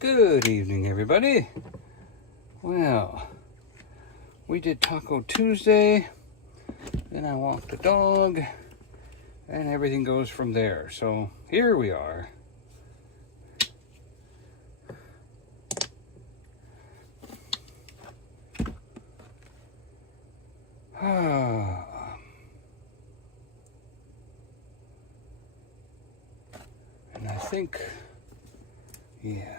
Good evening, everybody. Well, we did Taco Tuesday, then I walked the dog, and everything goes from there. So here we are. And I think, yeah.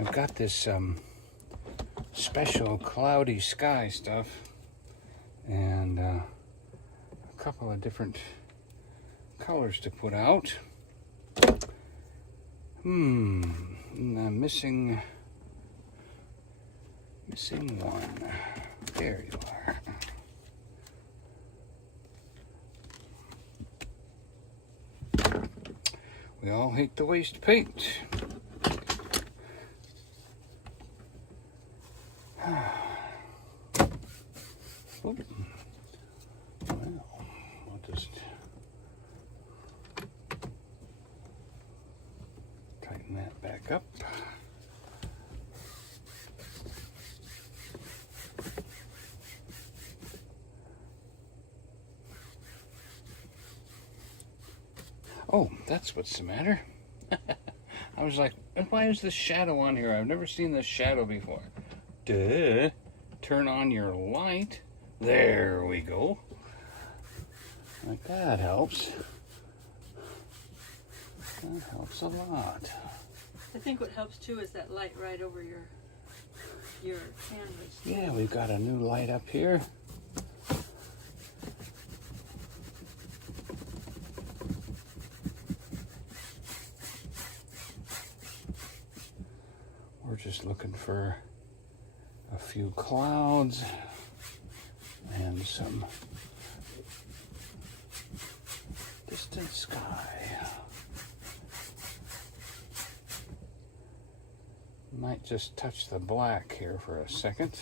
I've got this special cloudy sky stuff and a couple of different colors to put out. I'm missing one. There you are. We all hate the waste paint. Well, I'll just tighten that back up. Oh, that's what's the matter. I was like, why is this shadow on here? I've never seen this shadow before. Duh. Turn on your light. There we go. Like that helps. That helps a lot. I think what helps too is that light right over your canvas. Yeah, we've got a new light up here. We're just looking for a few clouds and some distant sky. Might just touch the black here for a second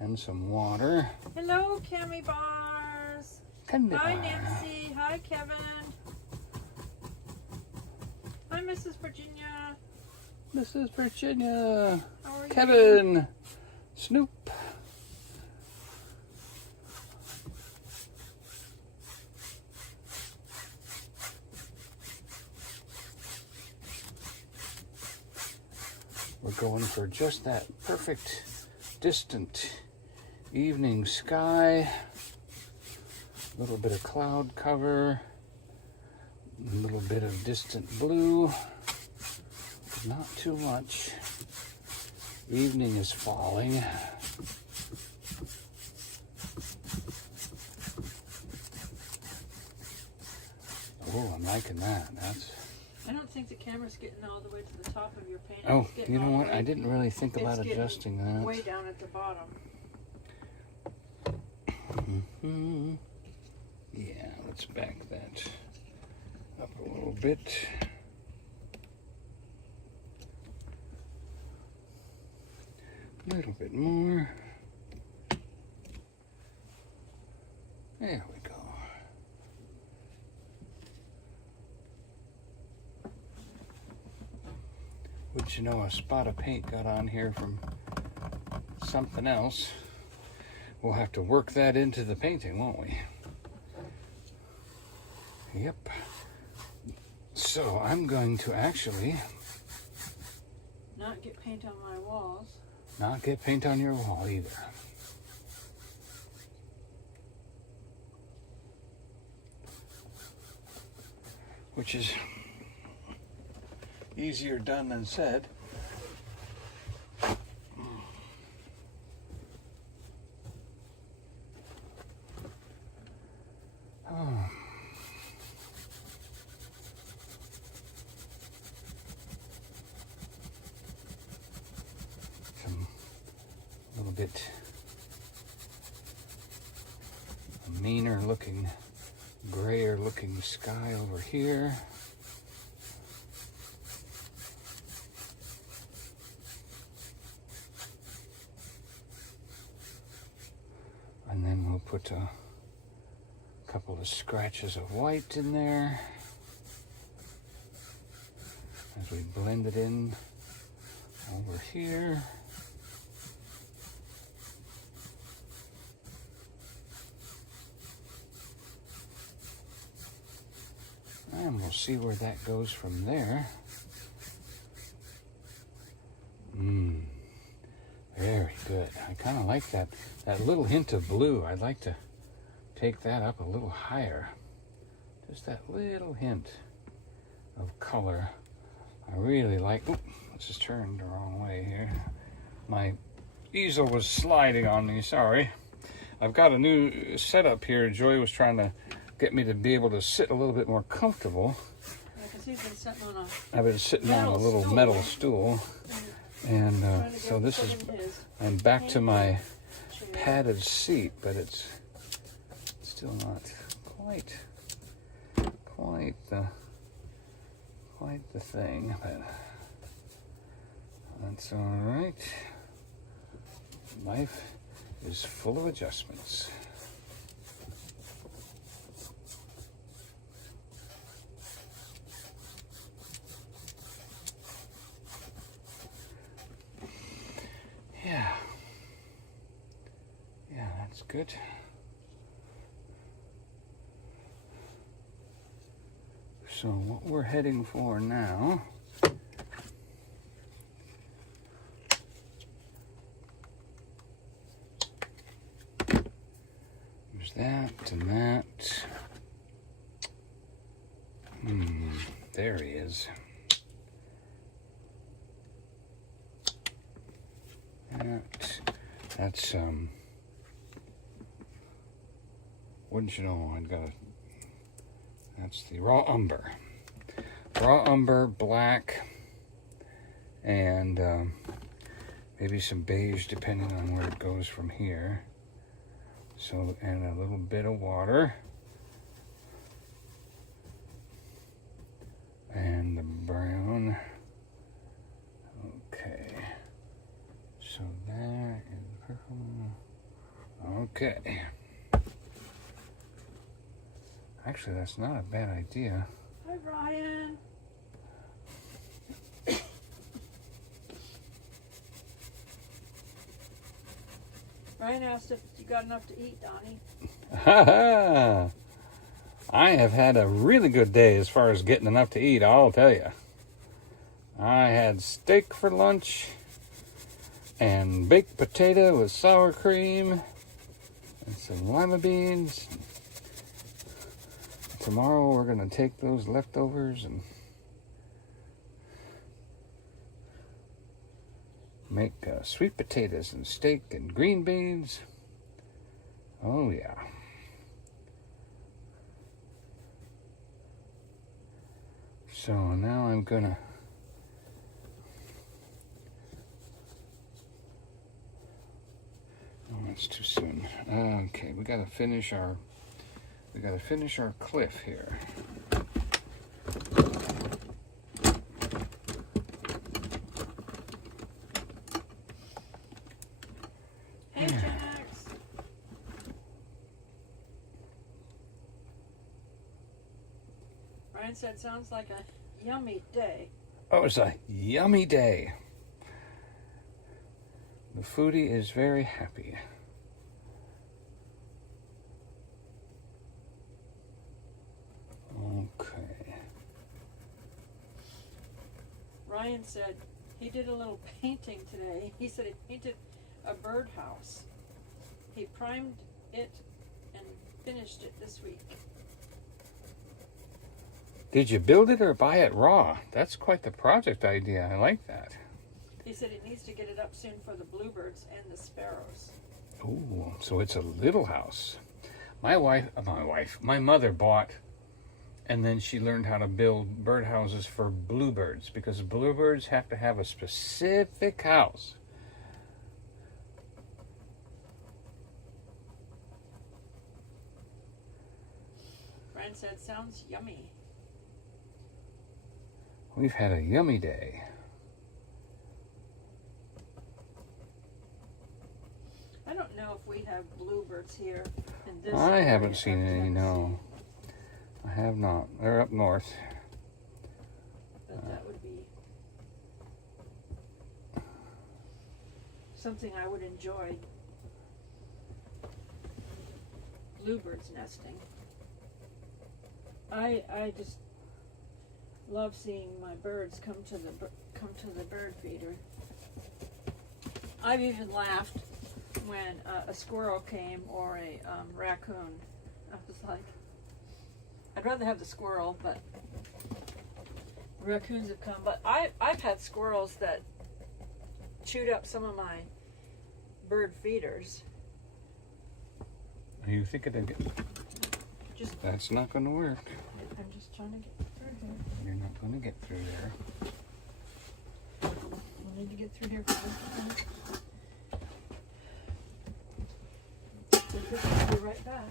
and some water. Hello, Cammy Bars. Hi, Nancy. Hi, Kevin. Hi, Mrs. Virginia. Mrs. Virginia. How are Kevin. you? Snoop. We're going for just that perfect distant evening sky. A little bit of cloud cover. A little bit of distant blue. Not too much. Evening is falling. Oh, I'm liking that. I don't think the camera's getting all the way to the top of your painting. Oh, you know what? I didn't really think about it's adjusting that. Way down at the bottom. Mm-hmm. Yeah, let's back that up a little bit. A little bit more. There we go. Would you know, a spot of paint got on here from something else. We'll have to work that into the painting, won't we? Yep. So I'm going to actually not get paint on my walls. Not get paint on your wall either. Which is easier done than said. Oh. A little bit meaner looking, grayer looking sky over here. And then we'll put a couple of scratches of white in there. as we blend it in over here. And we'll see where that goes from there. Very good. I kind of like that little hint of blue. I'd like to take that up a little higher. Just that little hint of color. I really like, this is turned the wrong way here. My easel was sliding on me, sorry. I've got a new setup here. Joy was trying to get me to be able to sit a little bit more comfortable. Yeah, 'cause he's been sitting on I've been sitting on a little metal stool. And so this is, I'm back to my padded seat, but it's still not quite the thing, but that's all right. Life is full of adjustments. Yeah, that's good. So what we're heading for now is that and that. There he is. That's wouldn't you know, that's the raw umber. Raw umber, black, and maybe some beige depending on where it goes from here. So, and a little bit of water. And the brown. Okay. So there is purple. Okay. Actually, that's not a bad idea. Hi, Ryan. Ryan asked if you got enough to eat, Donnie. I have had a really good day as far as getting enough to eat, I'll tell you. I had steak for lunch and baked potato with sour cream and some lima beans. Tomorrow we're going to take those leftovers and make sweet potatoes and steak and green beans. Oh yeah. So now I'm gonna that's too soon. Okay, we gotta finish our cliff here. Hey, Jax. Ryan said, sounds like a yummy day. Oh, it's a yummy day. The foodie is very happy. Okay. Ryan said he did a little painting today. He said he painted a birdhouse. He primed it and finished it this week. Did you build it or buy it raw? That's quite the project idea. I like that. He said he needs to get it up soon for the bluebirds and the sparrows. Oh, so it's a little house. My mother bought, and then she learned how to build birdhouses for bluebirds, because bluebirds have to have a specific house. Ryan said, sounds yummy. We've had a yummy day. I don't know if we have bluebirds here in this I area. haven't seen any, no. I have not. They're up north. But that would be something I would enjoy. Bluebirds nesting. I just love seeing my birds come to the bird feeder. I've even laughed when a squirrel came or a raccoon. I was like, I'd rather have the squirrel, but raccoons have come. But I've had squirrels that chewed up some of my bird feeders. Are you thinking of Just that's not going to work. I'm just trying to get through here. You're not going to get through there. I need to get through here for this. I'll be right back.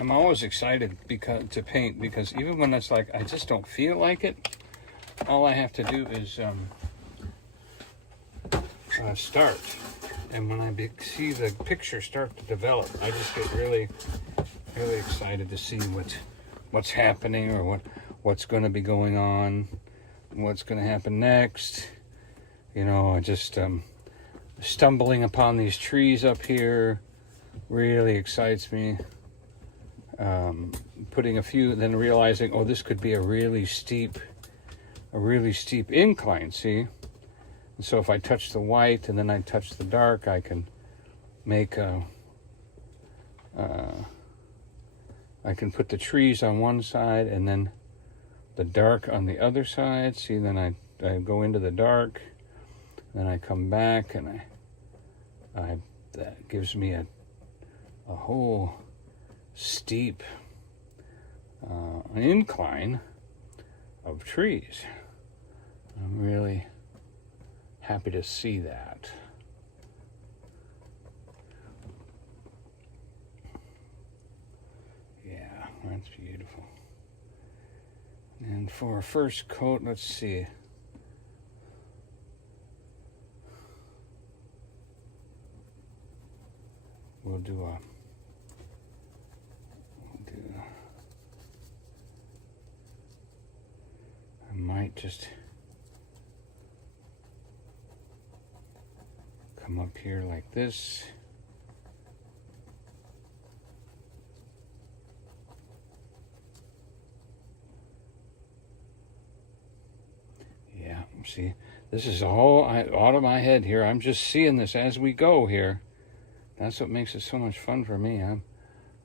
I'm always excited to paint because even when it's like I just don't feel like it, all I have to do is start. And when I see the picture start to develop, I just get really, really excited to see what's happening or what's going to be going on, what's going to happen next. You know, I just stumbling upon these trees up here really excites me. Putting a few, then realizing, oh, this could be a really steep incline, see? And so if I touch the white and then I touch the dark, I can make I can put the trees on one side and then the dark on the other side. See, then I go into the dark, then I come back, and that gives me a whole steep incline of trees. I'm really happy to see that. Yeah, that's beautiful. And for our first coat, let's see. We'll do I might just come up here like this. Yeah, see, this is all out of my head here. I'm just seeing this as we go here. That's what makes it so much fun for me.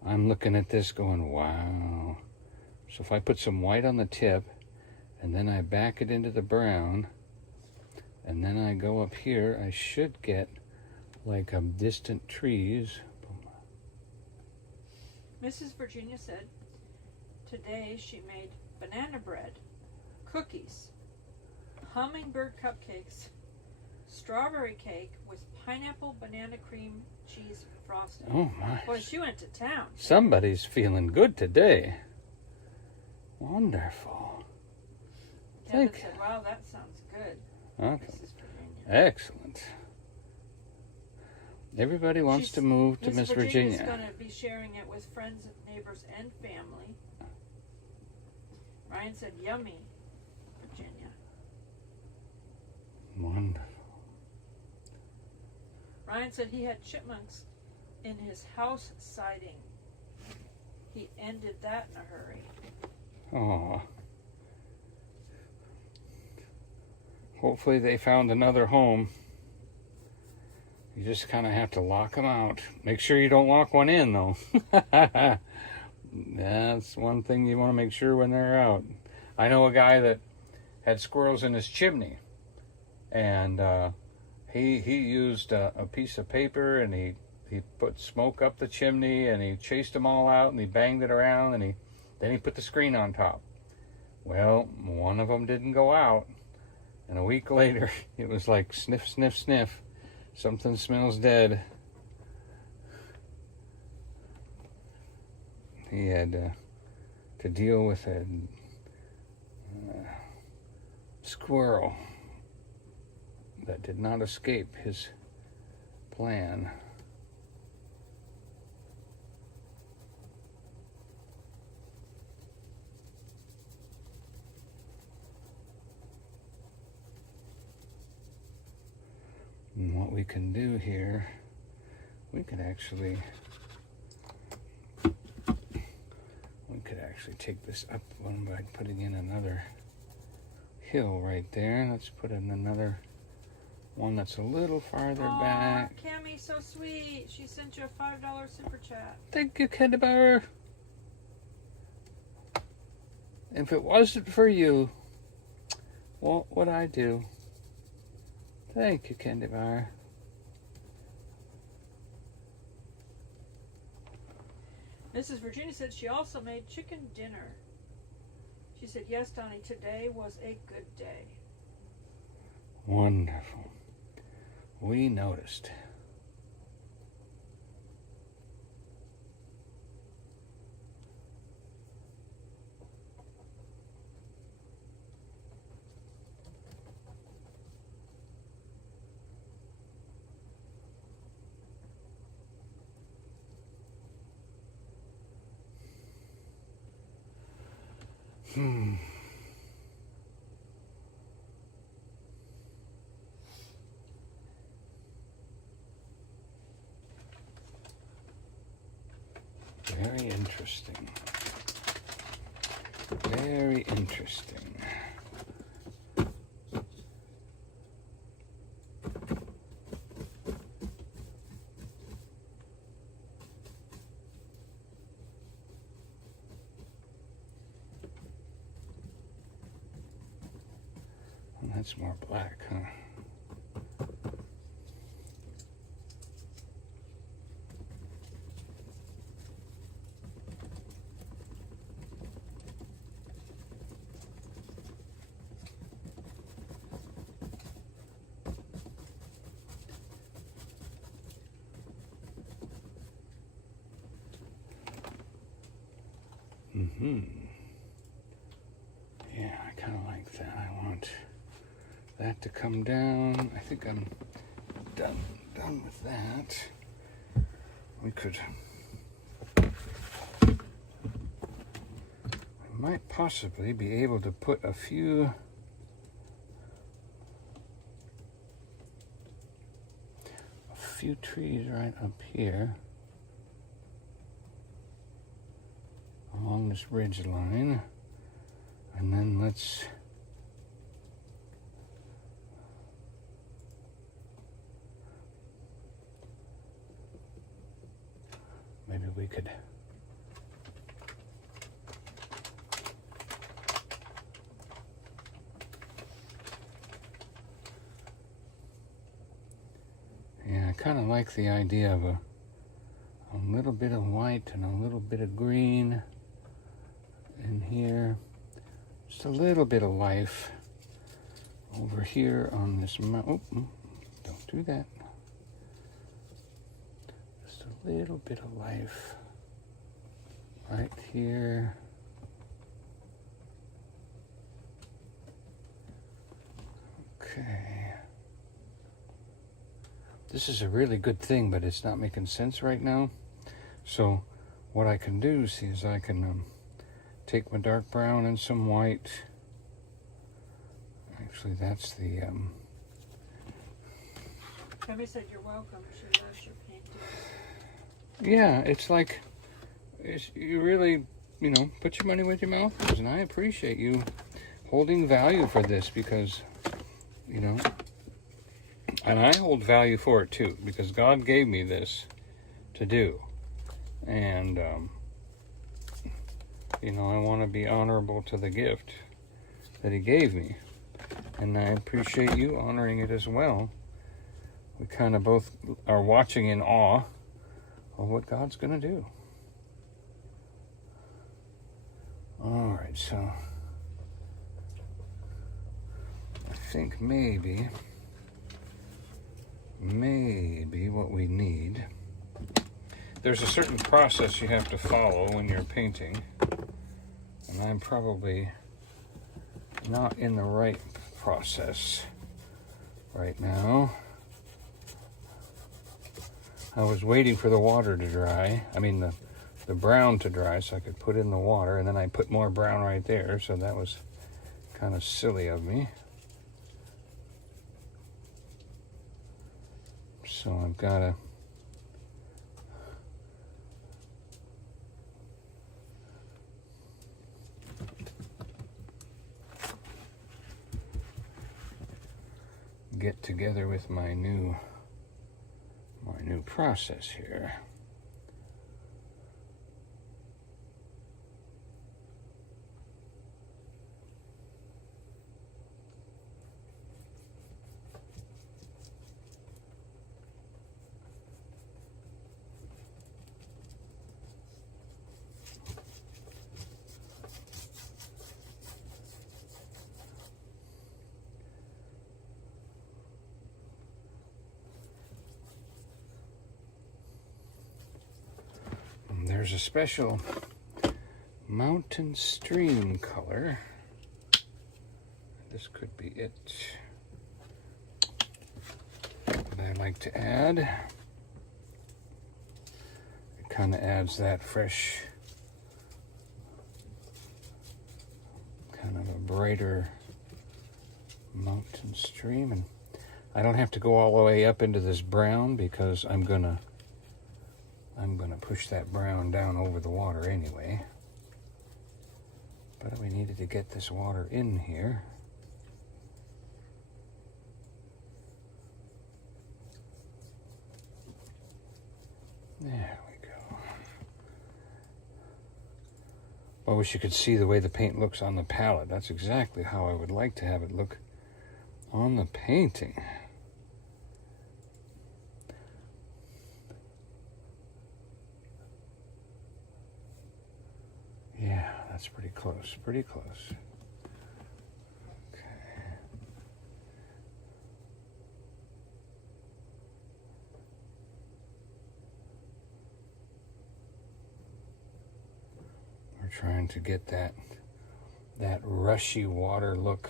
I'm looking at this going, wow. So if I put some white on the tip, and then I back it into the brown, and then I go up here, I should get like distant trees. Mrs. Virginia said today she made banana bread, cookies, hummingbird cupcakes, strawberry cake with pineapple banana cream cheese frosting. Oh my. Boy, she went to town. Somebody's feeling good today. Wonderful. Kevin said, wow, that sounds good. Okay. Mrs. Virginia. Excellent. Everybody wants to move to Miss Virginia. She's going to be sharing it with friends, neighbors, and family. Ryan said, yummy, Virginia. Wonderful. Ryan said he had chipmunks in his house siding. He ended that in a hurry. Oh. Hopefully they found another home. You just kind of have to lock them out. Make sure you don't lock one in, though. That's one thing you want to make sure when they're out. I know a guy that had squirrels in his chimney, and he used a piece of paper, and he put smoke up the chimney, and he chased them all out, and he banged it around, and then he put the screen on top. Well, one of them didn't go out, and a week later, it was like sniff, sniff, sniff. Something smells dead. He had to deal with a squirrel that did not escape his plan. And what we can do here, we could actually take this up one by putting in another hill right there. Let's put in another one that's a little farther back. Cammie's so sweet. She sent you a $5 super chat. Thank you, Candy Bar. If it wasn't for you, what would I do? Thank you, Candy Bar. Mrs. Virginia said she also made chicken dinner. She said, yes, Donnie, today was a good day. Wonderful. We noticed. Very interesting. Very interesting. Well, that's more black, huh? Yeah, I kind of like that. I want that to come down. I think I'm done with that. We might possibly be able to put a few trees right up here along this ridge line, and then maybe we could I kind of like the idea of a little bit of white and a little bit of green in here. Just a little bit of life over here on this mountain. Oh, don't do that. Just a little bit of life right here. Okay. This is a really good thing, but it's not making sense right now. So what I can do, see, is I can take my dark brown and some white. Actually, that's the... Cammie said you're welcome. She loves your painting. Yeah, it's like, you really, put your money where your mouth is. And I appreciate you holding value for this because, and I hold value for it too, because God gave me this to do. And, I want to be honorable to the gift that He gave me. And I appreciate you honoring it as well. We kind of both are watching in awe of what God's going to do. All right, so I think maybe what we need, there's a certain process you have to follow when you're painting, and I'm probably not in the right process right now. I was waiting for the water to dry. I mean the brown to dry so I could put in the water, and then I put more brown right there, so that was kind of silly of me. So I've got to get together with my new process here. There's a special mountain stream color. This could be it. That I like to add. It kind of adds that fresh, kind of a brighter mountain stream. And I don't have to go all the way up into this brown because I'm gonna push that brown down over the water anyway. But we needed to get this water in here. There we go. I wish you could see the way the paint looks on the palette. That's exactly how I would like to have it look on the painting. Yeah, that's pretty close, pretty close. Okay. We're trying to get that rushy water look.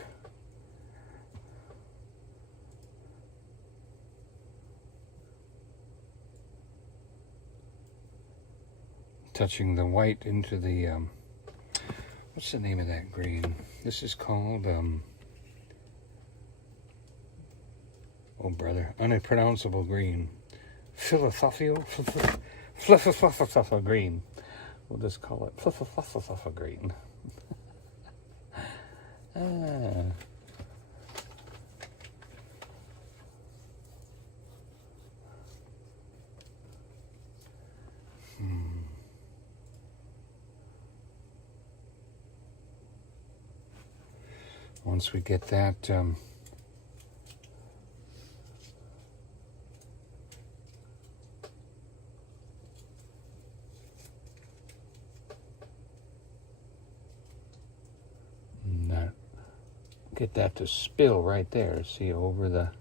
Touching the white into the what's the name of that green? This is called oh brother, unpronounceable green. Philosophia green. We'll just call it Philosophia green. Once we get that get that to spill right there, see, over the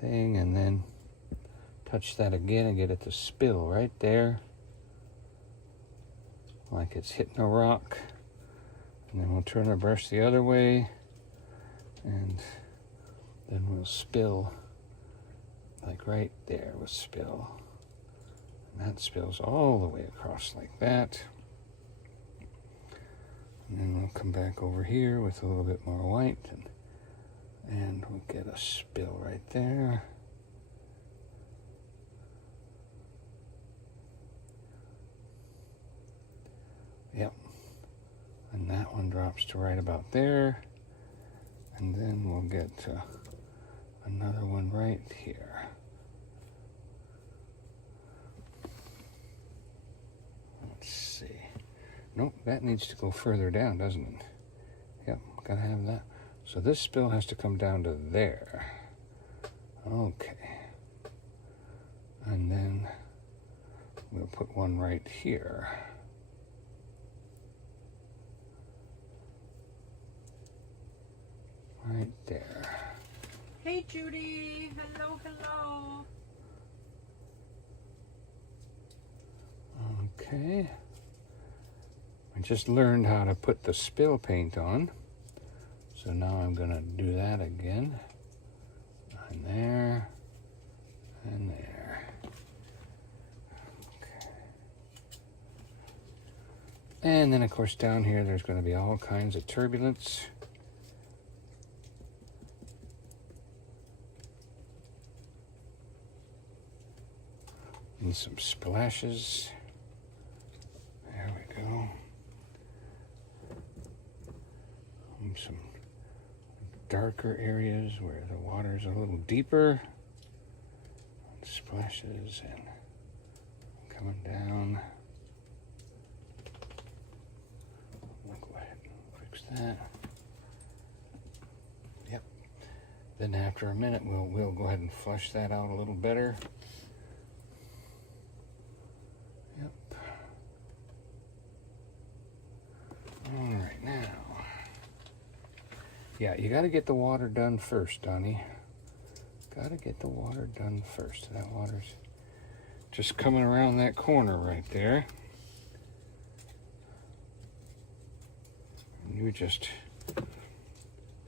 thing, and then touch that again and get it to spill right there like it's hitting a rock. And then we'll turn our brush the other way, and then we'll spill like right there. We'll spill, and that spills all the way across like that. And then we'll come back over here with a little bit more white, and we'll get a spill right there. Yep. And that one drops to right about there. And then we'll get another one right here. Let's see. Nope, that needs to go further down, doesn't it? Yep, gotta have that. So this spill has to come down to there. Okay. And then we'll put one right here. Right there. Hey Judy, hello, hello. Okay. I just learned how to put the spill paint on. So now I'm going to do that again. And there. And there. And then, of course, down here, there's going to be all kinds of turbulence. And some splashes. There we go. And some darker areas where the water's a little deeper. Splashes and coming down. We'll go ahead and fix that. Yep. Then after a minute, we'll go ahead and flush that out a little better. Yep. All right, now. Yeah, you got to get the water done first, Donny. Got to get the water done first. That water's just coming around that corner right there. You just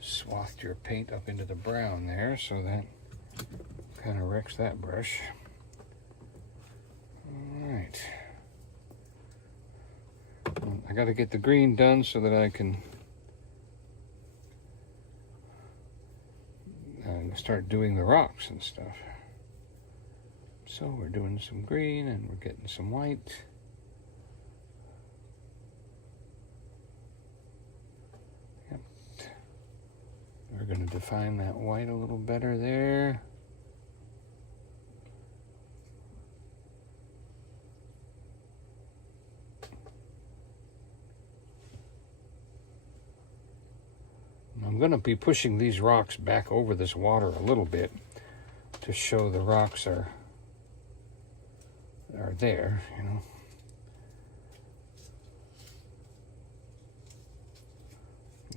swathed your paint up into the brown there, so that kind of wrecks that brush. All right. I got to get the green done so that I can start doing the rocks and stuff. So we're doing some green and we're getting some white. Yep. We're going to define that white a little better there. I'm going to be pushing these rocks back over this water a little bit to show the rocks are there, you know.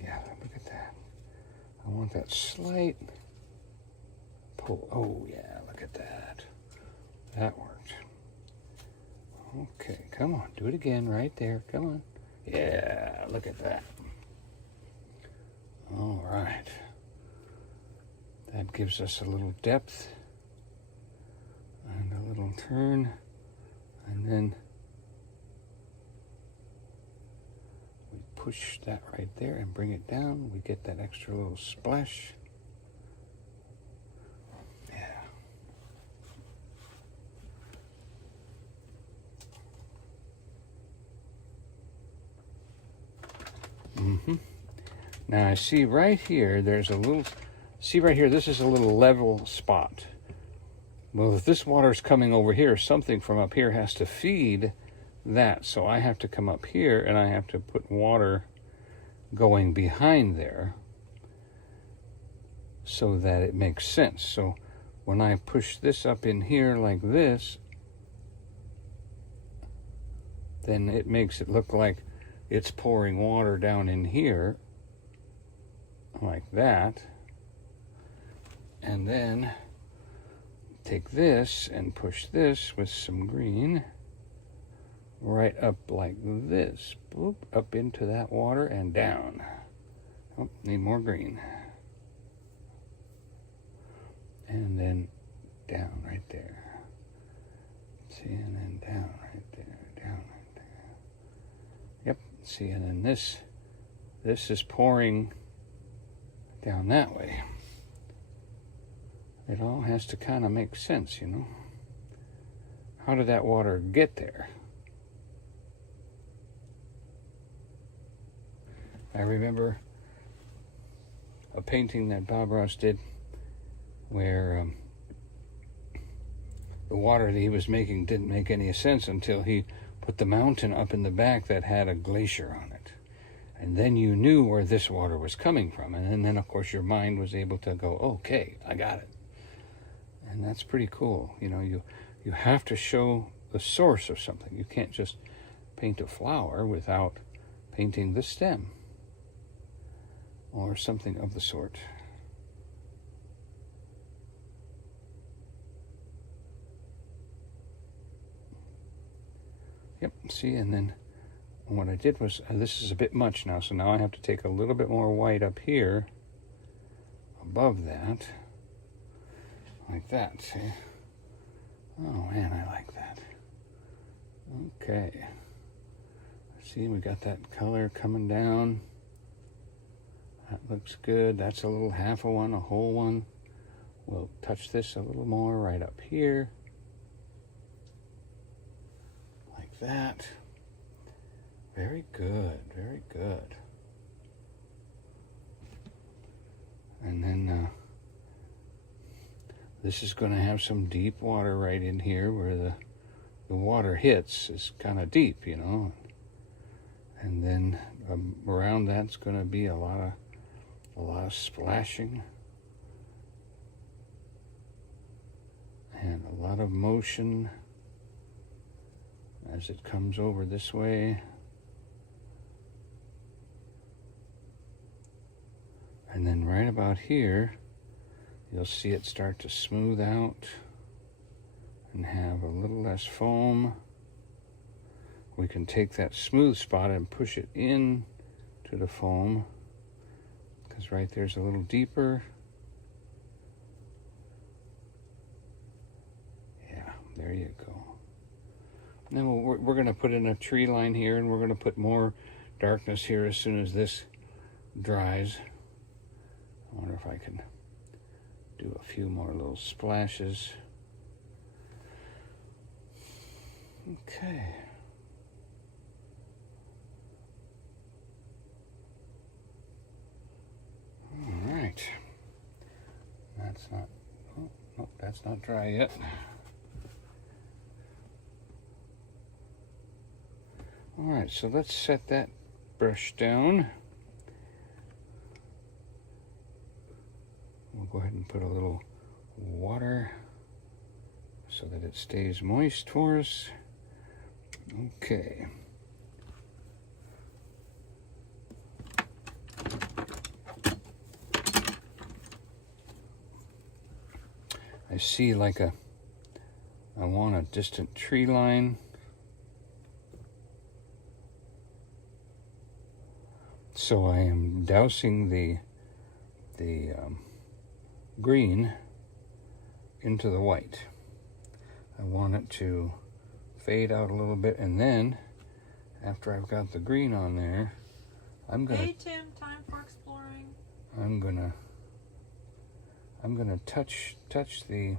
Yeah, look at that. I want that slight pull. Oh, yeah, look at that. That worked. Okay, come on. Do it again right there. Come on. Yeah, look at that. All right. That gives us a little depth and a little turn. And then we push that right there and bring it down. We get that extra little splash. Yeah. Now I see right here, there's a little, see right here, this is a little level spot. Well, if this water's coming over here, something from up here has to feed that. So I have to come up here and I have to put water going behind there so that it makes sense. So when I push this up in here like this, then it makes it look like it's pouring water down in here like that. And then take this and push this with some green right up like this. Boop, up into that water and down. Oh, need more green. And then down right there. See, and then down right there, down right there. Yep, see, and then this is pouring down that way. It all has to kind of make sense, you know. How did that water get there? I remember a painting that Bob Ross did where the water that he was making didn't make any sense until he put the mountain up in the back that had a glacier on it. And then you knew where this water was coming from. And then, of course, your mind was able to go, okay, I got it. And that's pretty cool. You know, you have to show the source of something. You can't just paint a flower without painting the stem or something of the sort. Yep, see, and then what I did was, this is a bit much now, so now I have to take a little bit more white up here above that. Like that, see? Oh man, I like that. Okay. See, we got that color coming down. That looks good. That's a little half a one, a whole one. We'll touch this a little more right up here. Like that. Very good, very good. And then this is going to have some deep water right in here where the water hits is kind of deep, you know. And then around that's going to be a lot of splashing and a lot of motion as it comes over this way. And then right about here, you'll see it start to smooth out and have a little less foam. We can take that smooth spot and push it in to the foam, because right there's a little deeper. Yeah, there you go. Now we're going to put in a tree line here, and we're going to put more darkness here as soon as this dries. I wonder if I can do a few more little splashes. Okay. All right. That's not, oh, nope, that's not dry yet. All right, so let's set that brush down. We'll go ahead and put a little water so that it stays moist for us. Okay. I see like I want a distant tree line. So I am dousing the green into the white. I want it to fade out a little bit, and then after I've got the green on there, I'm gonna. Hey Tim, time for exploring. I'm gonna touch the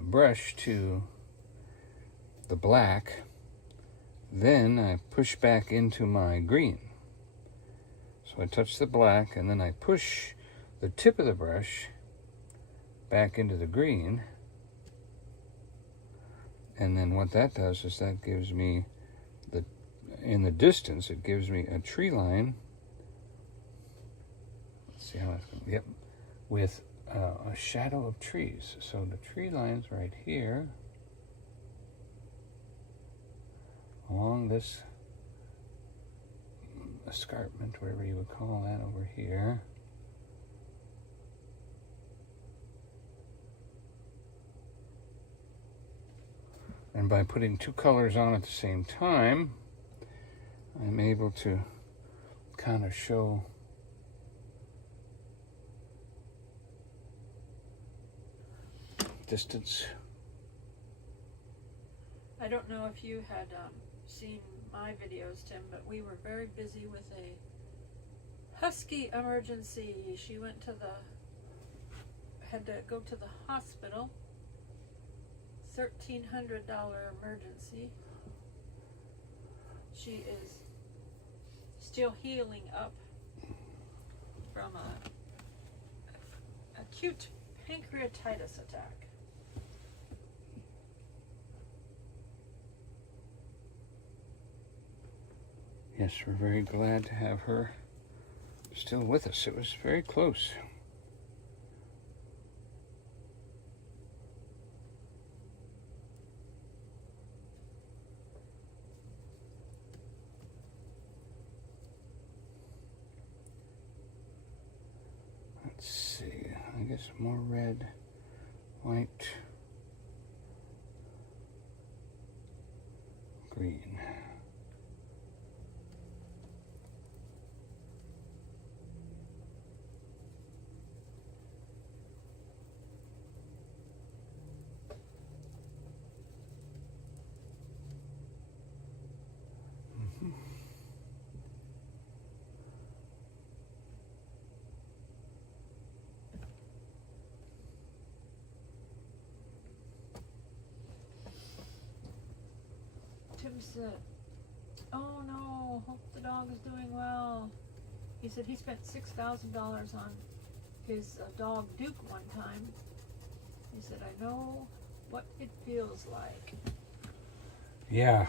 brush to the black. Then I push back into my green. So I touch the black, and then I push the tip of the brush back into the green. And then what that does is that gives me in the distance, it gives me a tree line. Let's see how that's going. Yep, with a shadow of trees. So the tree line's right here along this escarpment, whatever you would call that, over here. And by putting two colors on at the same time, I'm able to kind of show distance. I don't know if you had seen my videos, Tim, but we were very busy with a husky emergency. She had to go to the hospital. $1,300 emergency. She is still healing up from a acute pancreatitis attack. Yes, we're very glad to have her still with us. It was very close. Let's see, I guess more red, white, green. Tim said, oh no, hope the dog is doing well. He said he spent $6,000 on his dog Duke one time. He said, I know what it feels like. Yeah.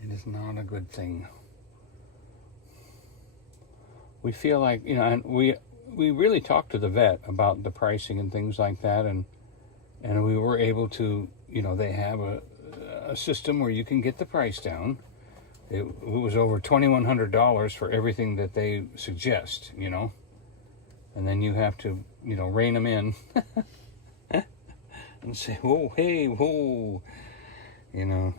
It is not a good thing. We feel like, you know, and we really talked to the vet about the pricing and things like that, and we were able to, you know, they have a system where you can get the price down. It was over $2,100 for everything that they suggest, you know, and then you have to, you know, rein them in and say, whoa, hey, whoa, you know.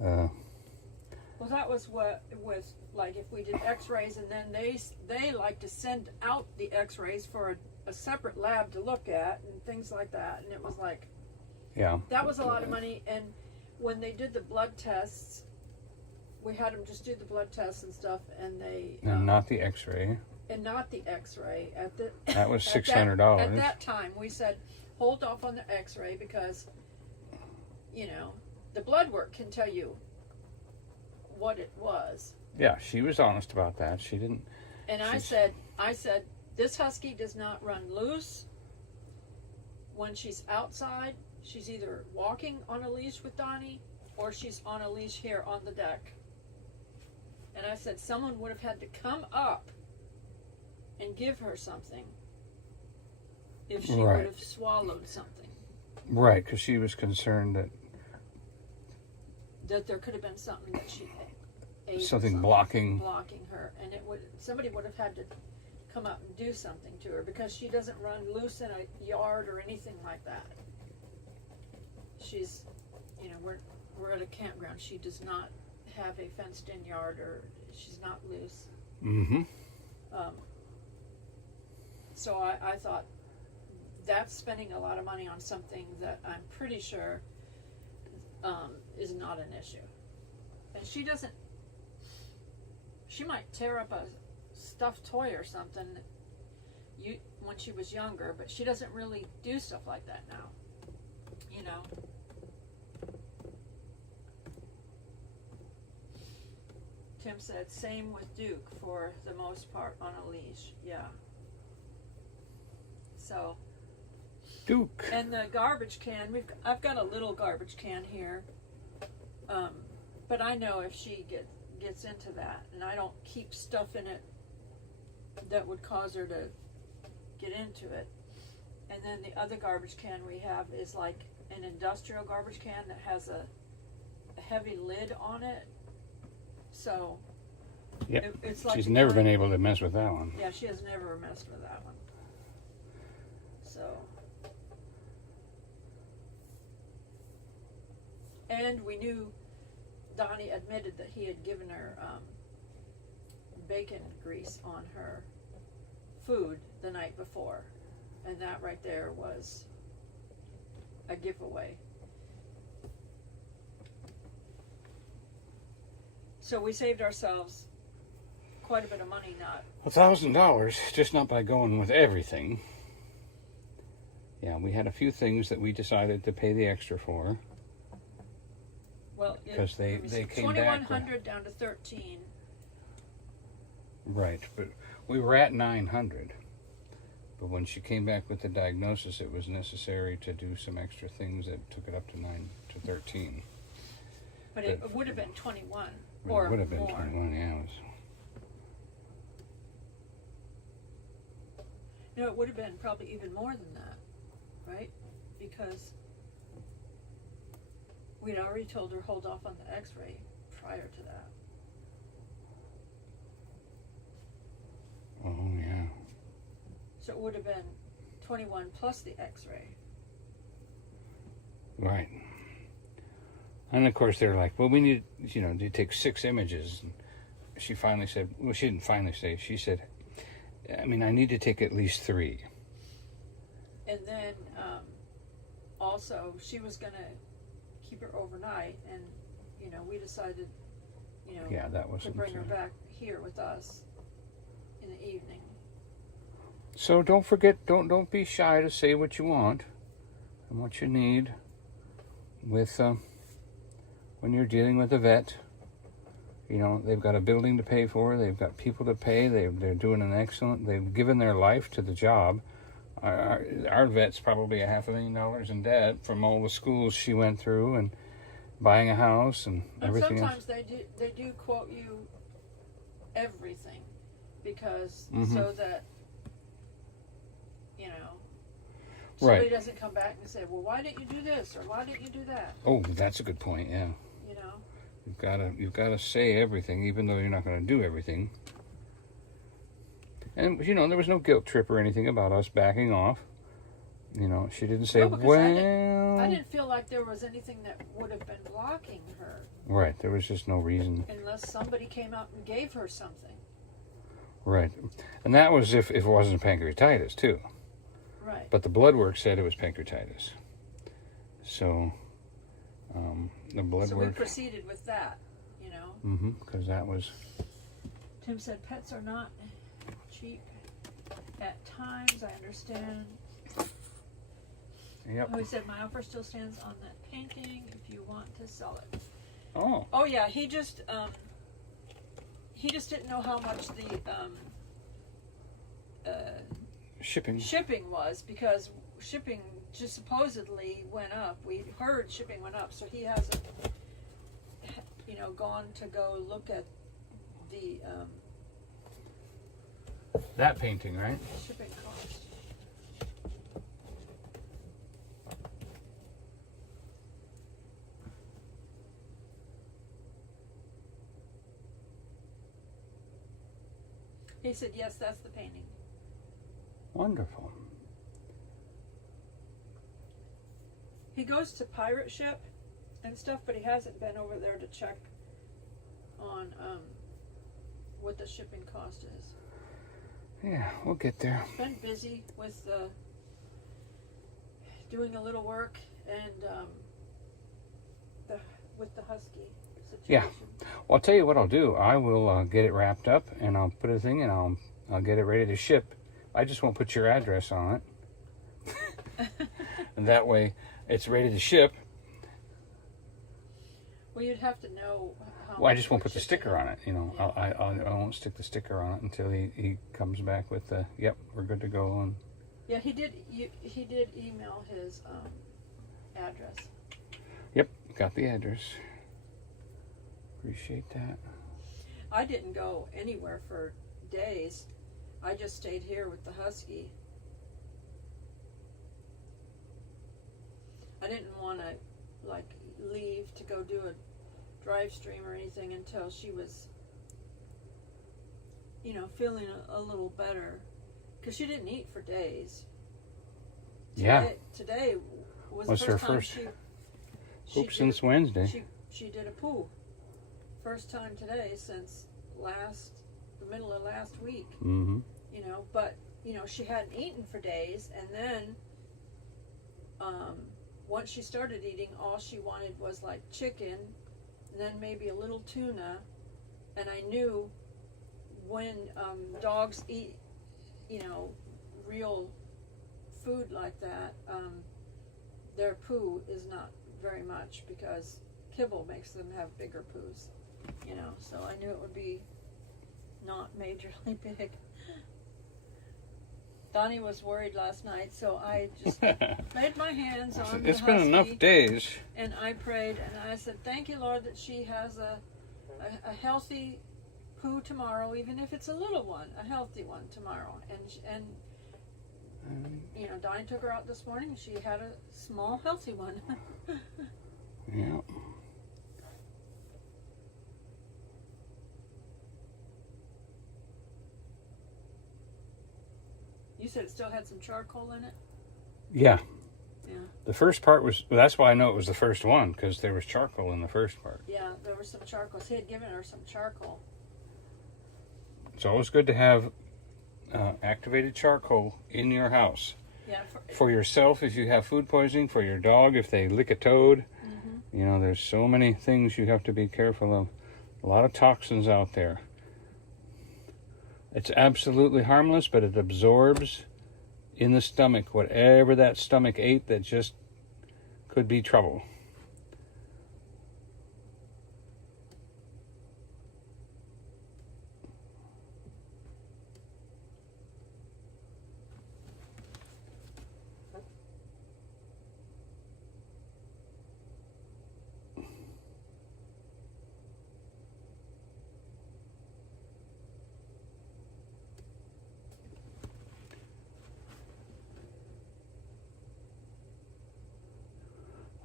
Well, that was what it was like if we did x-rays, and then they like to send out the x-rays for a separate lab to look at and things like that, and it was like, yeah, that was a lot of money. And when they did the blood tests, we had them just do the blood tests and stuff, and they and not the x-ray, and not the x-ray at the that was $600 at that time. We said hold off on the x-ray because, you know, the blood work can tell you what it was. Yeah, she was honest about that. She didn't. And I said, this husky does not run loose when she's outside. She's either walking on a leash with Donnie or she's on a leash here on the deck. And I said, someone would have had to come up and give her something if she would have swallowed something. Right, because she was concerned that there could have been something that she ate, something blocking her, and somebody would have had to come up and do something to her because she doesn't run loose in a yard or anything like that. She's, you know, we're at a campground. She does not have a fenced-in yard, or she's not loose. Mm-hmm. So I thought that's spending a lot of money on something that I'm pretty sure is not an issue. And she might tear up a stuffed toy or something when she was younger, but she doesn't really do stuff like that now, you know. Tim said same with Duke for the most part on a leash. Yeah. So Duke. And the garbage can, I've got a little garbage can here, but I know if she gets into that, and I don't keep stuff in it that would cause her to get into it. And then the other garbage can we have is like an industrial garbage can that has a heavy lid on it. So yeah, it's like she's never been able to mess with that one. Yeah, she has never messed with that one. So, and we knew Donnie admitted that he had given her bacon grease on her food the night before, and that right there was a giveaway. So we saved ourselves quite a bit of money, not $1,000, just not by going with everything. Yeah, we had a few things that we decided to pay the extra for. Well, because they came back. 2,100 down to 13. Right, but we were at 900. But when she came back with the diagnosis, it was necessary to do some extra things that took it up to 13. But it would have been 21 It or would have been more. 21, yeah. No, it would have been probably even more than that, right? Because we'd already told her hold off on the x-ray prior to that. Oh, yeah. So it would have been 21 plus the x-ray. Right. And of course they're like, well, we need, to take 6 images. And she finally said, well, she didn't finally say, she said, I need to take at least 3. And then also she was going to keep her overnight, and we decided that wasn't to bring her back here with us in the evening. So don't forget, don't be shy to say what you want and what you need. with when you're dealing with a vet. You know, they've got a building to pay for. They've got people to pay. They're doing an excellent. They've given their life to the job. Our vet's probably $500,000 in debt from all the schools she went through and buying a house and everything else. Sometimes they do quote you everything because so that somebody doesn't come back and say, well, why didn't you do this or why didn't you do that? Oh, that's a good point. Yeah. You've got to say everything, even though you're not going to do everything. And there was no guilt trip or anything about us backing off. She didn't say, I didn't feel like there was anything that would have been blocking her. Right, there was just no reason. Unless somebody came out and gave her something. Right, and that was if it wasn't pancreatitis too. Right. But the blood work said it was pancreatitis. So, the blood work. So we proceeded with that, because that was. Tim said pets are not cheap at times. I understand. Yep. Oh, he said my offer still stands on that painting if you want to sell it. Oh. Oh yeah, he just didn't know how much the shipping was because shipping just supposedly went up. We heard shipping went up, so he hasn't gone to go look at the that painting, right? Shipping cost. He said, yes, that's the painting. Wonderful. He goes to pirate ship and stuff, but he hasn't been over there to check on what the shipping cost is. Yeah, we'll get there. Been busy with doing a little work and with the husky situation. Yeah. Well, I'll tell you what I'll do. I will get it wrapped up and I'll put a thing and I'll get it ready to ship. I just won't put your address on it. And that way it's ready to ship. Well, you'd have to know how. Well, I just won't put the sticker on it. Yeah. I won't stick the sticker on it until he comes back with the, yep, we're good to go. And yeah, he did email his address. Yep, got the address. Appreciate that. I didn't go anywhere for days. I just stayed here with the husky. I didn't want to leave to go do a drive stream or anything until she was feeling a little better, because she didn't eat for days. Today was the her first first she since Wednesday. She did a poo. First time today since the middle of last week. Mm-hmm. But she hadn't eaten for days, and then once she started eating, all she wanted was like chicken, and then maybe a little tuna. And I knew when dogs eat, real food like that, their poo is not very much, because kibble makes them have bigger poos. So I knew it would be not majorly big. Donnie was worried last night, so I just laid my hands on the It's been husky, enough days. and I prayed, and I said, thank you, Lord, that she has a healthy poo tomorrow, even if it's a little one, a healthy one tomorrow. And Donnie took her out this morning, and she had a small, healthy one. Yeah. You said it still had some charcoal in it? Yeah. Yeah. The first part was, that's why I know it was the first one, because there was charcoal in the first part. Yeah, there was some charcoal. He had given her some charcoal. It's always good to have activated charcoal in your house. Yeah. For yourself, if you have food poisoning. For your dog, if they lick a toad. Mm-hmm. There's so many things you have to be careful of. A lot of toxins out there. It's absolutely harmless, but it absorbs in the stomach whatever that stomach ate that just could be trouble.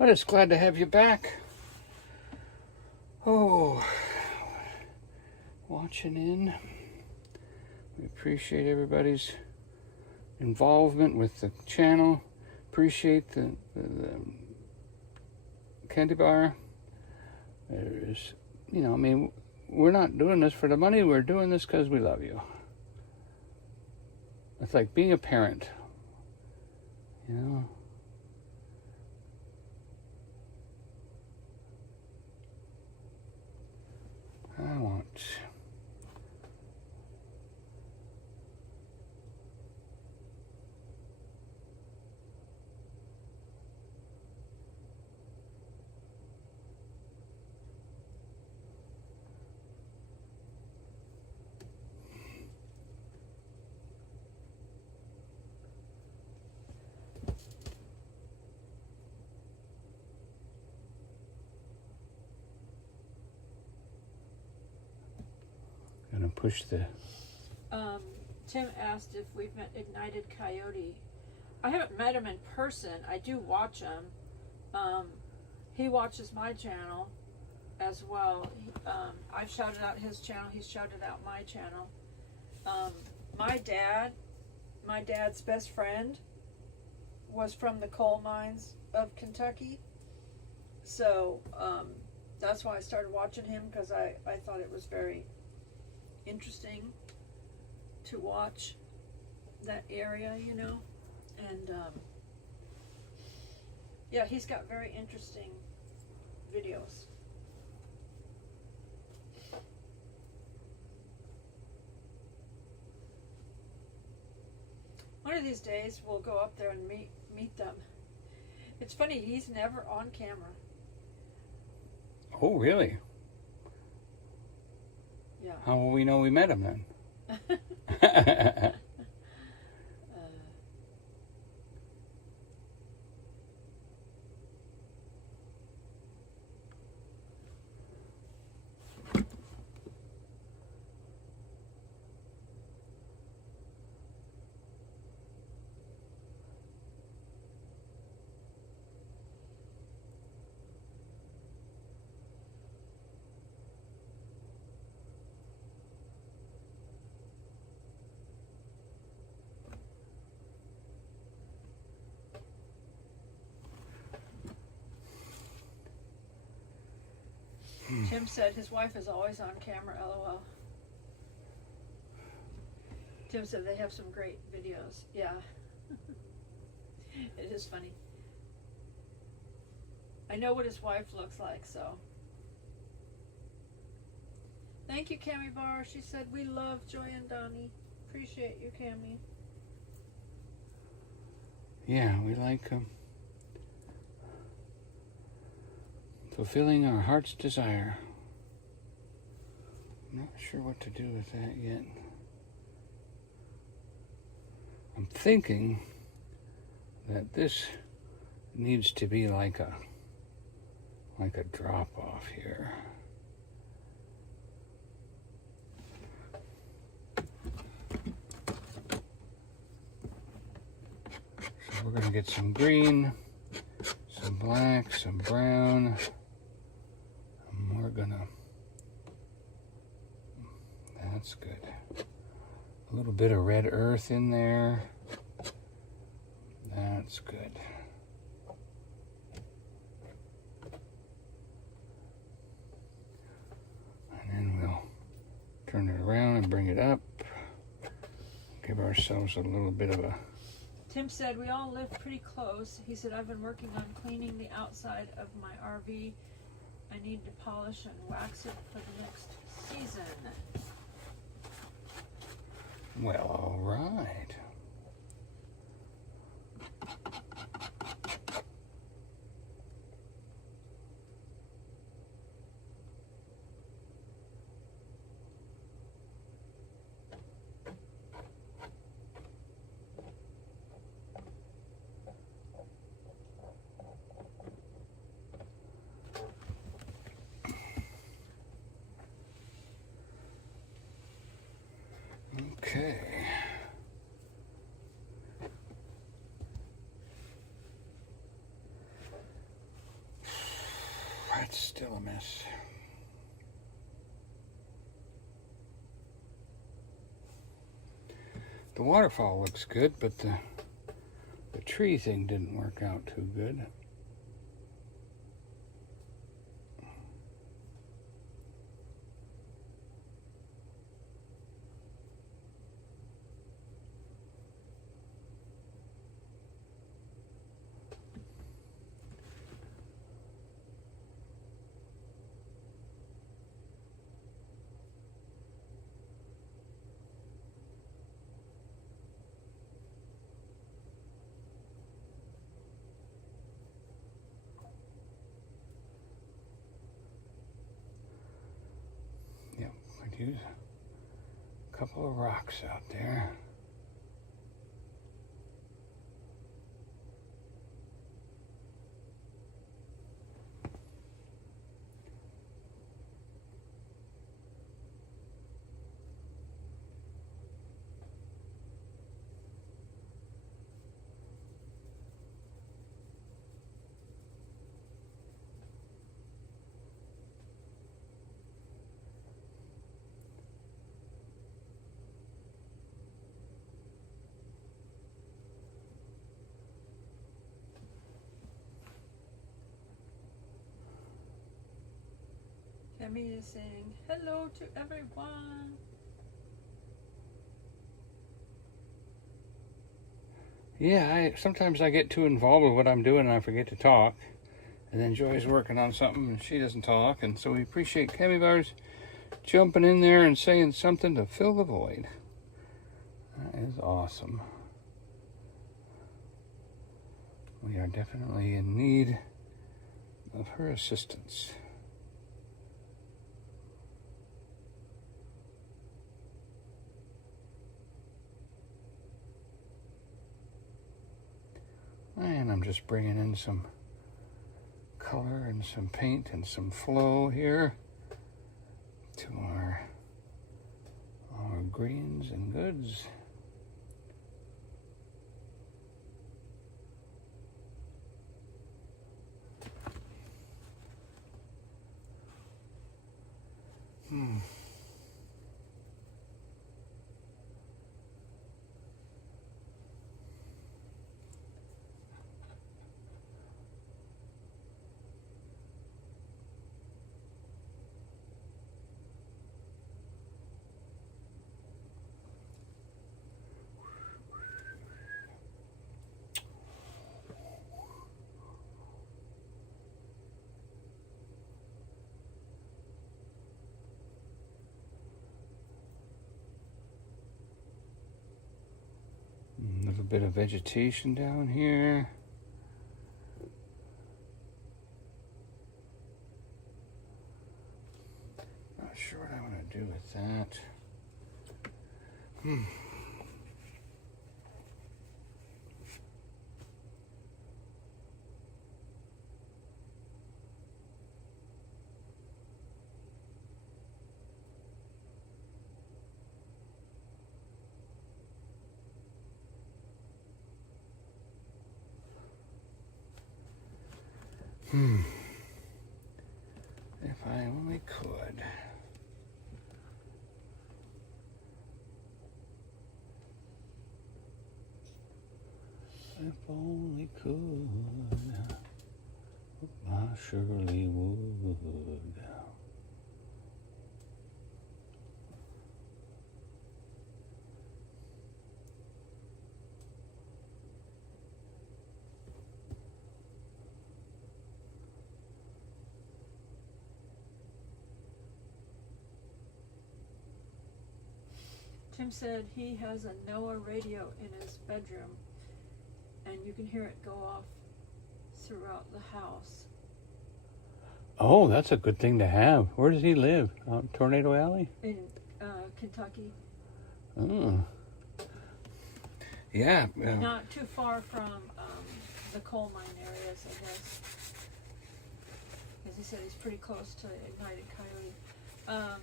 But it's glad to have you back. Oh, watching in. We appreciate everybody's involvement with the channel. Appreciate the candy bar. There's, you know, I mean, we're not doing this for the money. We're doing this because we love you. It's like being a parent, you know. I want... Gonna push the... Tim asked if we've met Ignited Coyote. I haven't met him in person. I do watch him. He watches my channel as well. I've shouted out his channel. He's shouted out my channel. My dad's best friend was from the coal mines of Kentucky. So that's why I started watching him, because I thought it was very interesting to watch that area, you know. And yeah, he's got very interesting videos. One of these days we'll go up there and meet them. It's funny, he's never on camera. Oh, really? Yeah. How will we know we met him then? Tim said his wife is always on camera, LOL. Tim said they have some great videos. Yeah. It is funny. I know what his wife looks like, so. Thank you, Cami Bar. She said, we love Joy and Donny. Appreciate you, Cami. Yeah, we like fulfilling our heart's desire. Not sure what to do with that yet. I'm thinking that this needs to be like a drop off here. So we're going to get some green, some black, some brown. And we're going to... That's good. A little bit of red earth in there. That's good. And then we'll turn it around and bring it up. Give ourselves a little bit of a... Tim said, we all live pretty close. He said, I've been working on cleaning the outside of my RV. I need to polish and wax it for the next season. Well, all right. Okay. still a mess. The waterfall looks good, but the tree thing didn't work out too good. Use a couple of rocks out there. Tammy is saying hello to everyone. Yeah, sometimes I get too involved with what I'm doing and I forget to talk. And then Joy's working on something and she doesn't talk. And so we appreciate Capybars jumping in there and saying something to fill the void. That is awesome. We are definitely in need of her assistance. And I'm just bringing in some color and some paint and some flow here to our greens and goods. A little bit of vegetation down here. Not sure what I want to do with that. If I only could. If only could. I surely would. Tim said he has a NOAA radio in his bedroom and you can hear it go off throughout the house. Oh, that's a good thing to have. Where does he live? Tornado Alley? In Kentucky. Oh. Yeah. Not too far from the coal mine areas, I guess. As he said, he's pretty close to Ignited Coyote.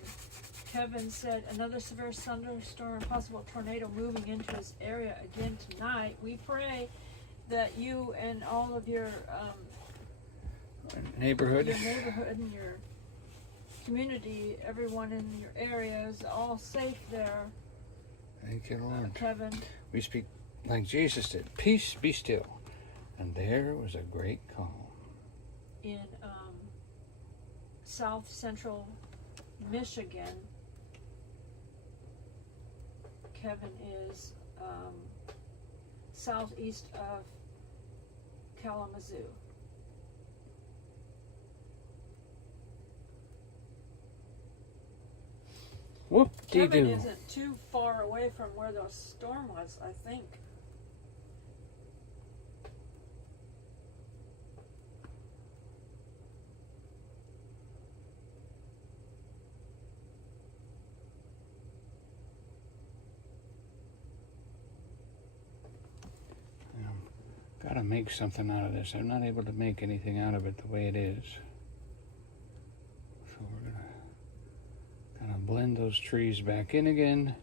Kevin said, another severe thunderstorm, possible tornado moving into his area again tonight. We pray that you and all of your neighborhood. your neighborhood and your community, everyone in your area is all safe there. Thank you, Lord. Kevin. We speak like Jesus did. Peace, be still. And there was a great calm. In south central Michigan, Kevin is southeast of Kalamazoo. Whoop-de-doo. Kevin isn't too far away from where the storm was, I think. Gotta make something out of this. I'm not able to make anything out of it the way it is. So we're gonna blend those trees back in again.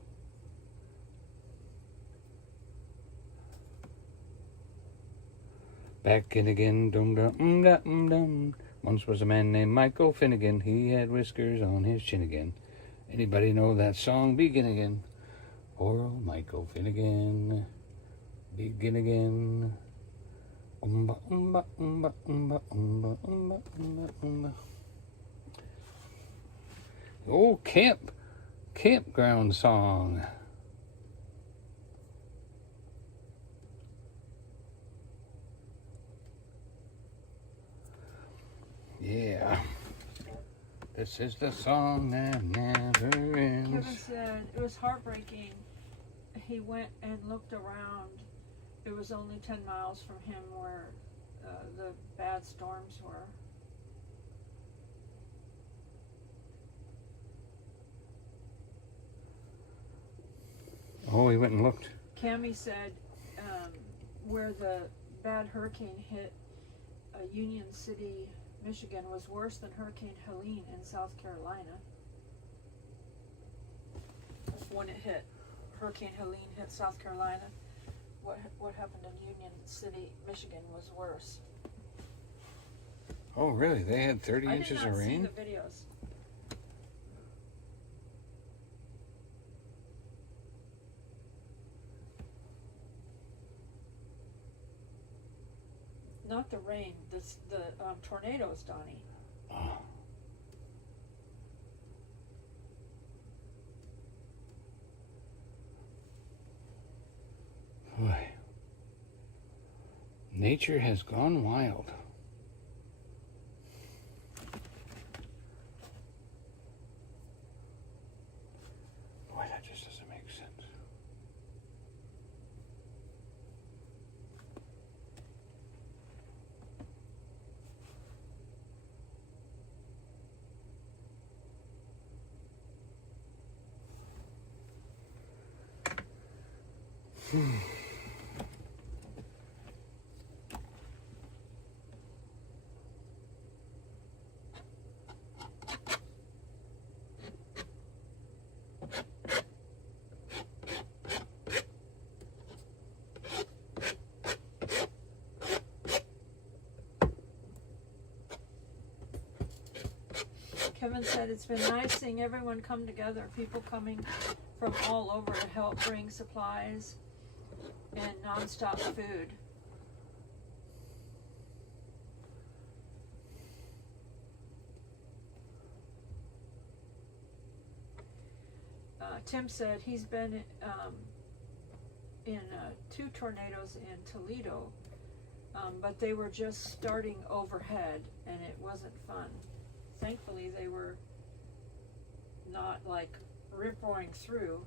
Back in again, dum dum dum dum. Once was a man named Michael Finnegan. He had whiskers on his chin again. Anybody know that song? Begin again. Poor old Michael Finnegan. Begin again. Umba, umba, umba, umba, umba, umba, umba, umba. The old campground song. Yeah. This is the song that never ends. Kevin said it was heartbreaking. He went and looked around. It was only 10 miles from him where the bad storms were. Oh, he went and looked. Cammie said where the bad hurricane hit Union City, Michigan, was worse than Hurricane Helene in South Carolina. When it hit, Hurricane Helene hit South Carolina. What happened in Union City, Michigan was worse. Oh, really? They had 30 inches of rain? I did not see the videos. Not the rain, the tornadoes, Donnie. Oh. Boy. Nature has gone wild. Boy, that just doesn't make sense. Kevin said it's been nice seeing everyone come together, people coming from all over to help bring supplies and non-stop food. Tim said he's been in 2 tornadoes in Toledo, but they were just starting overhead and it wasn't fun. Thankfully, they were not like rip-roaring through.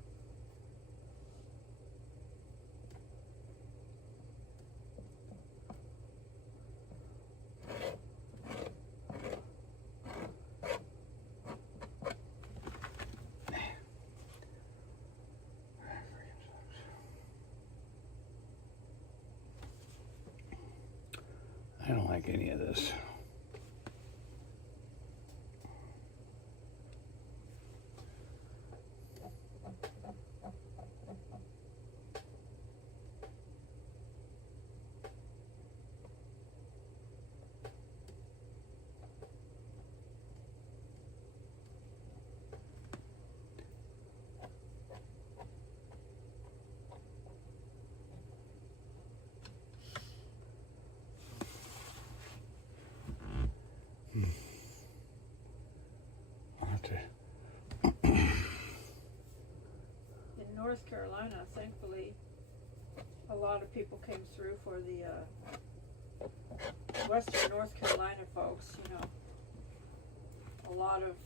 I don't like any of this. North Carolina, thankfully, a lot of people came through for the Western North Carolina folks, you know. A lot of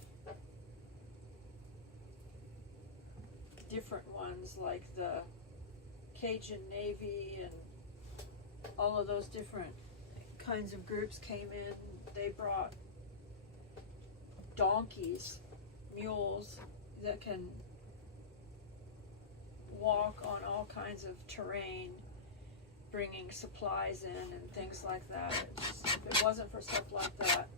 different ones like the Cajun Navy and all of those different kinds of groups came in. They brought donkeys, mules that can walk on all kinds of terrain, bringing supplies in and things like that. If it wasn't for stuff like that,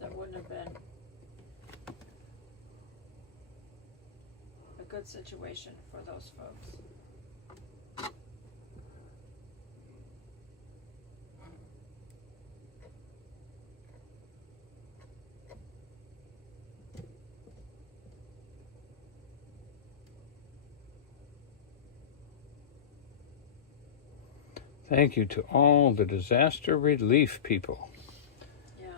that wouldn't have been a good situation for those folks. Thank you to all the disaster relief people. Yeah.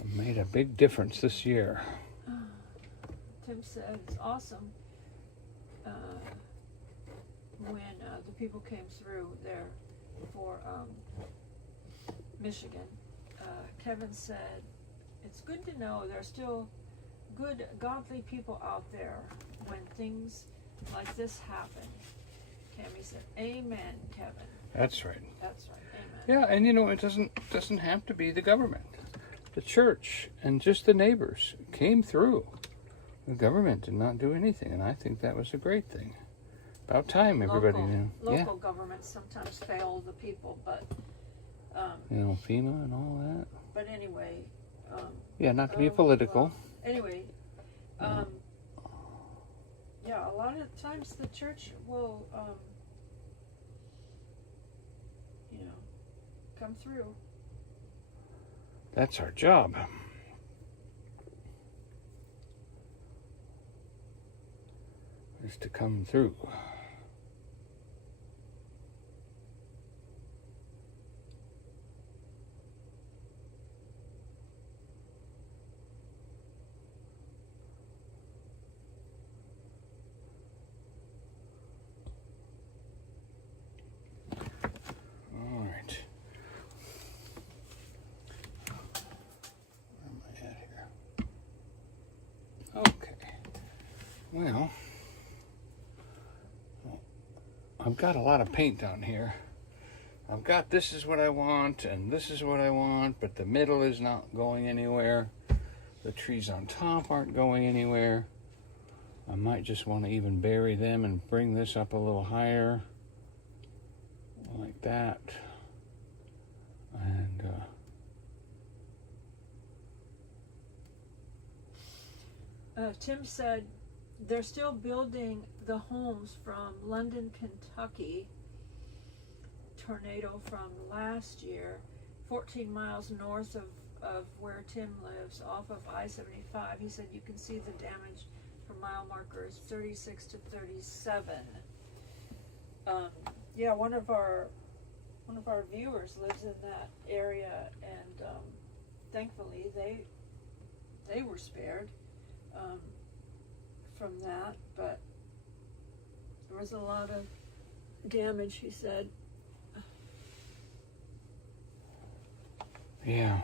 It made a big difference this year. Tim said it's awesome when the people came through there for Michigan. Kevin said, it's good to know there's still good, godly people out there when things like this happen. Cammy said, amen, Kevin. That's right. That's right, amen. Yeah, and you know, it doesn't have to be the government. The church and just the neighbors came through. The government did not do anything, and I think that was a great thing. About time everybody knew. Local governments sometimes fail the people, but you know, FEMA and all that. but anyway. Yeah, not to be political. Well, anyway, yeah, a lot of times the church will, you know, come through. That's our job. Is to come through. All right. Where am I at here? Okay. Well, I've got a lot of paint down here. I've got this is what I want and this is what I want, but the middle is not going anywhere. The trees on top aren't going anywhere. I might just want to even bury them and bring this up a little higher. Like that. And Tim said they're still building the homes from London, Kentucky, tornado from last year, 14 miles north of where Tim lives, off of I-75. He said you can see the damage from mile markers 36 to 37. Yeah, one of our viewers lives in that area, and thankfully they were spared from that, but there was a lot of damage, he said. yeah.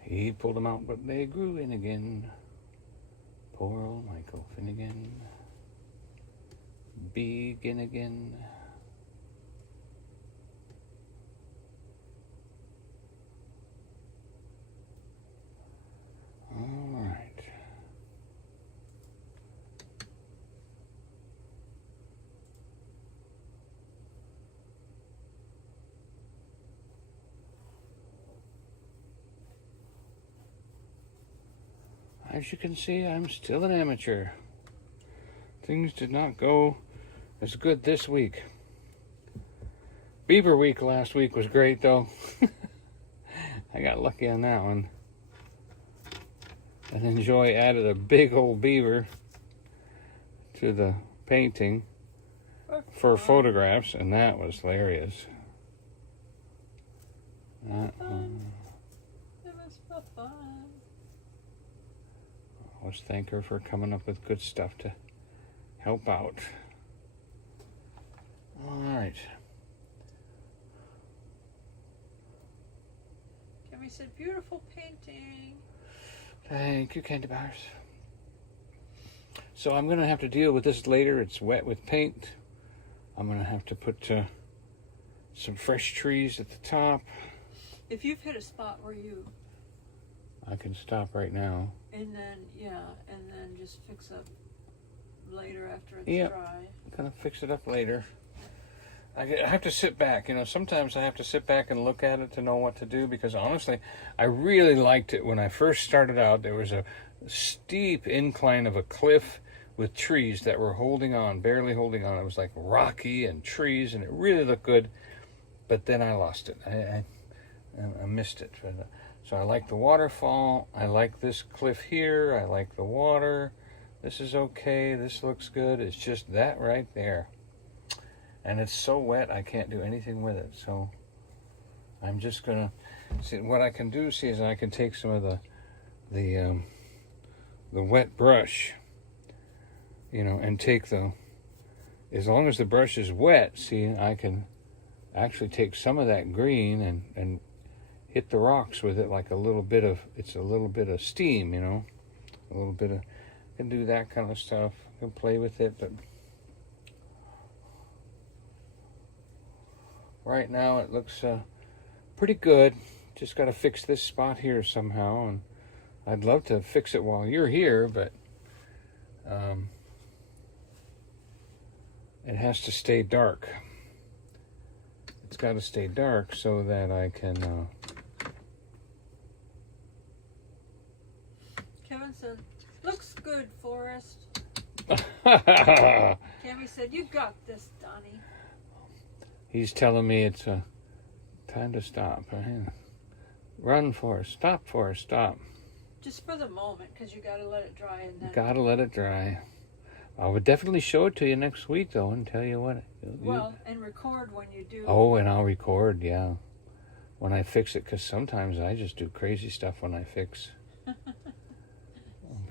He pulled them out, but they grew in again. Poor old Michael Finnegan. Begin again. All right. As you can see, I'm still an amateur. Things did not go as good this week. Beaver week last week was great, though. I got lucky on that one. And Enjoy added a big old beaver to the painting for photographs, and that was hilarious. It was for fun. Let's thank her for coming up with good stuff to help out. All right. Kimmy said, beautiful painting. Thank you, Candy Bars. So I'm going to have to deal with this later. It's wet with paint. I'm going to have to put some fresh trees at the top. If you've hit a spot where you... I can stop right now. And then, and then just fix up later after it's dry. I'm going to fix it up later. I have to sit back. Sometimes I have to sit back and look at it to know what to do, because honestly, I really liked it when I first started out. There was a steep incline of a cliff with trees that were holding on, barely holding on. It was like rocky and trees, and it really looked good. But then I lost it. I missed it. So I like the waterfall. I like this cliff here. I like the water. This is okay. This looks good. It's just that right there. And it's so wet, I can't do anything with it. So I'm just going to see what I can do. Is I can take some of the wet brush, and take as long as the brush is wet, I can actually take some of that green and hit the rocks with it like a little bit of steam, a little bit of, I can do that kind of stuff. I can play with it, but right now it looks pretty good. Just got to fix this spot here somehow, and I'd love to fix it while you're here, but it has to stay dark. It's got to stay dark so that I can... Kevin said, looks good, Forrest. Cammy said, you got this, Donnie. He's telling me it's time to stop. Run, Forrest. Stop, Forrest. Stop. Just for the moment, because you got to let it dry. And then... Got to let it dry. I would definitely show it to you next week, though, and tell you what. And record when you do. Oh, and I'll record, yeah, when I fix it, because sometimes I just do crazy stuff when I fix.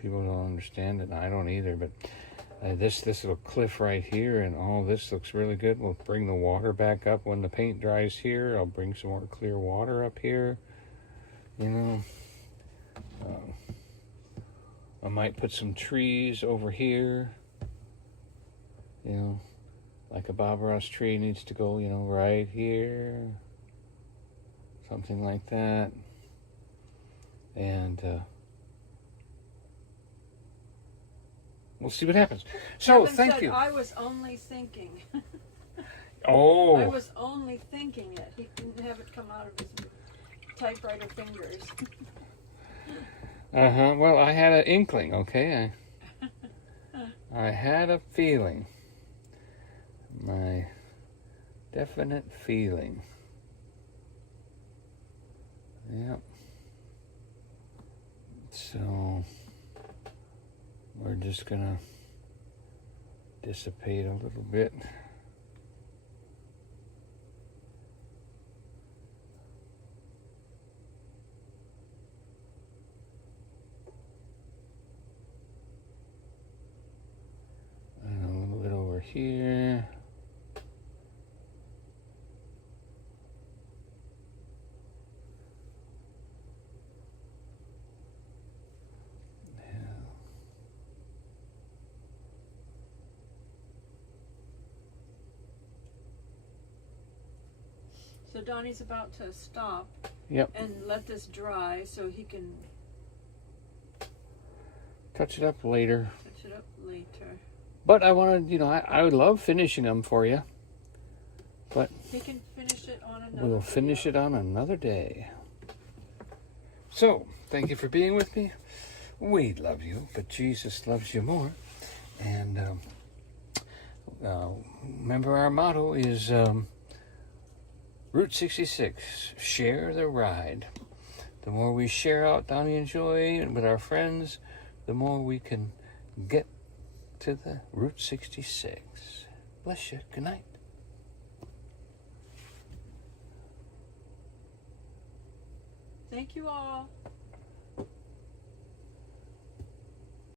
People don't understand it, and I don't either, but this little cliff right here and all this looks really good. We'll bring the water back up when the paint dries here. I'll bring some more clear water up here, I might put some trees over here. Like a Bob Ross tree needs to go, right here. Something like that. And we'll see what happens. So, Kevin thank said, you. I was only thinking. Oh. I was only thinking it. He didn't have it come out of his typewriter fingers. Well, I had an inkling, okay? I had a feeling. My definite feeling. Yep. So we're just gonna dissipate a little bit. And a little bit over here. So Donnie's about to stop. Yep. And let this dry so he can Touch it up later. touch it up later. But I wanted, I would love finishing them for you. But He can finish it on another we'll finish it on another day. So, thank you for being with me. We love you, but Jesus loves you more. And remember, our motto is Route 66, share the ride. The more we share out Donny and Joy and with our friends, the more we can get to the Route 66. Bless you. Good night. Thank you all.